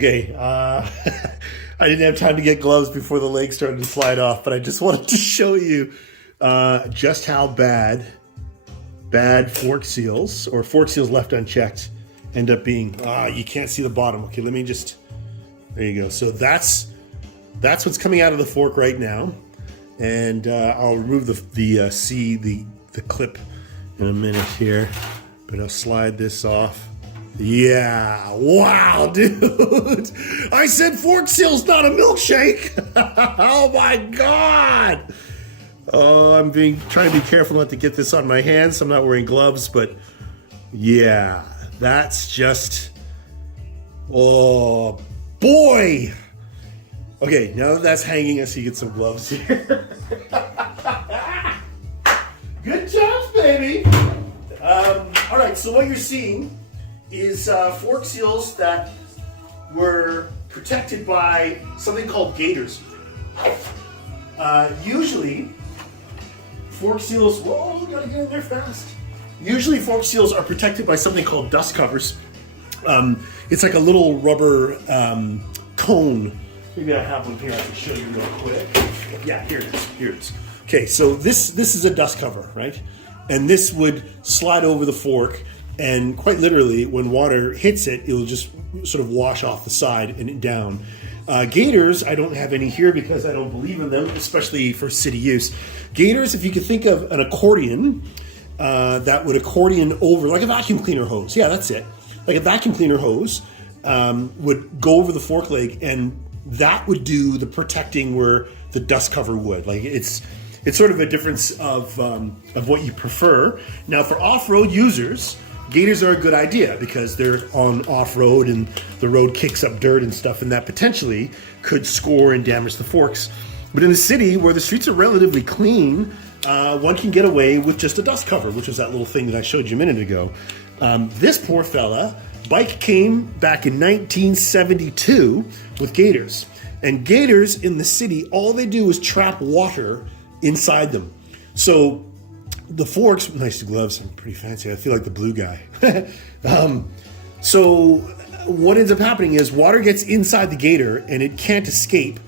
Okay, I didn't have time to get gloves before the legs started to slide off, but I just wanted to show you just how bad fork seals or fork seals left unchecked end up being. You can't see the bottom. Okay, let me just, there you go. So that's what's coming out of the fork right now. And I'll remove the clip in a minute here, but I'll slide this off. Yeah, wow, dude. I said fork seal's not a milkshake. Oh my God. Oh, I'm trying to be careful not to get this on my hands. So I'm not wearing gloves, but yeah, that's just, oh boy. Okay, now that that's hanging, I see you get some gloves here. Good job, baby. All right, so what you're seeing is fork seals that were protected by something called gaiters. Usually, fork seals, whoa, gotta get in there fast. Usually fork seals are protected by something called dust covers. It's like a little rubber cone. Maybe I have one here I can show you real quick. Yeah, here it is, here it is. Okay, so this is a dust cover, right? And this would slide over the fork, and quite literally, when water hits it, it'll just sort of wash off the side and down. Gaiters, I don't have any here because I don't believe in them, especially for city use. Gaiters, if you could think of an accordion that would accordion over, like a vacuum cleaner hose. Yeah, that's it. Like a vacuum cleaner hose would go over the fork leg, and that would do the protecting where the dust cover would. Like it's sort of a difference of what you prefer. Now, for off-road users, gaiters are a good idea because they're on off-road and the road kicks up dirt and stuff, and that potentially could score and damage the forks. But in the city, where the streets are relatively clean, one can get away with just a dust cover, which was that little thing that I showed you a minute ago. This poor fella, bike came back in 1972 with gaiters. And gaiters in the city, all they do is trap water inside them. So the forks, nice gloves, I'm pretty fancy. I feel like the blue guy. So what ends up happening is water gets inside the gaiter and it can't escape.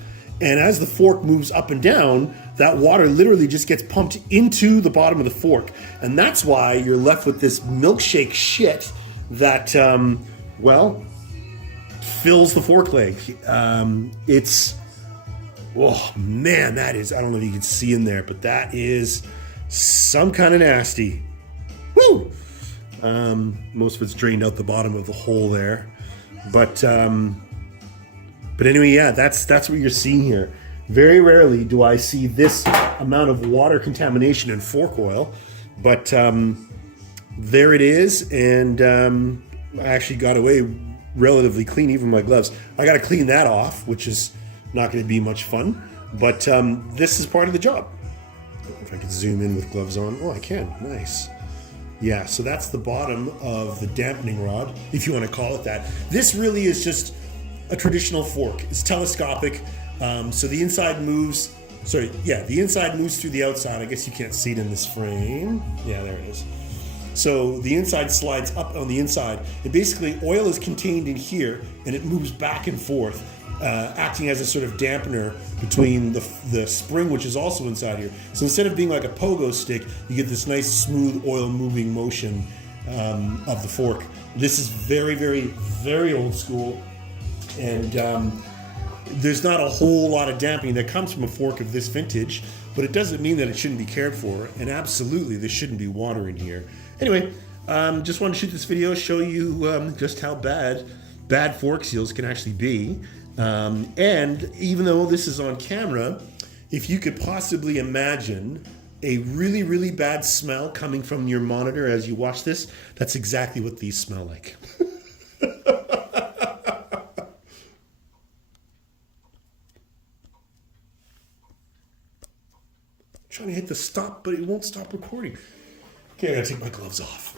And as the fork moves up and down, that water literally just gets pumped into the bottom of the fork. And that's why you're left with this milkshake shit that, well, fills the fork leg. It's, oh man, that is, I don't know if you can see in there, but that is some kind of nasty. Woo! Most of it's drained out the bottom of the hole there. But anyway, yeah, that's what you're seeing here. Very rarely do I see this amount of water contamination in fork oil, but there it is, and I actually got away relatively clean, even my gloves. I got to clean that off, which is not going to be much fun, but this is part of the job. If I could zoom in with gloves on. Oh, I can. Nice. Yeah, so that's the bottom of the dampening rod, if you want to call it that. This really is just a traditional fork. It's telescopic, so the inside moves. Sorry, yeah, the inside moves through the outside. I guess you can't see it in this frame. Yeah, there it is. So the inside slides up on the inside, and basically oil is contained in here, and it moves back and forth, acting as a sort of dampener between the spring, which is also inside here. So instead of being like a pogo stick, you get this nice smooth oil moving motion of the fork. This is very, very, very old school, and there's not a whole lot of dampening that comes from a fork of this vintage, but it doesn't mean that it shouldn't be cared for, and absolutely there shouldn't be water in here. Anyway, just wanted to shoot this video, show you just how bad fork seals can actually be. And even though this is on camera, if you could possibly imagine a really, really bad smell coming from your monitor as you watch this, that's exactly what these smell like. Trying to hit the stop, but it won't stop recording. Okay, I gotta take my gloves off.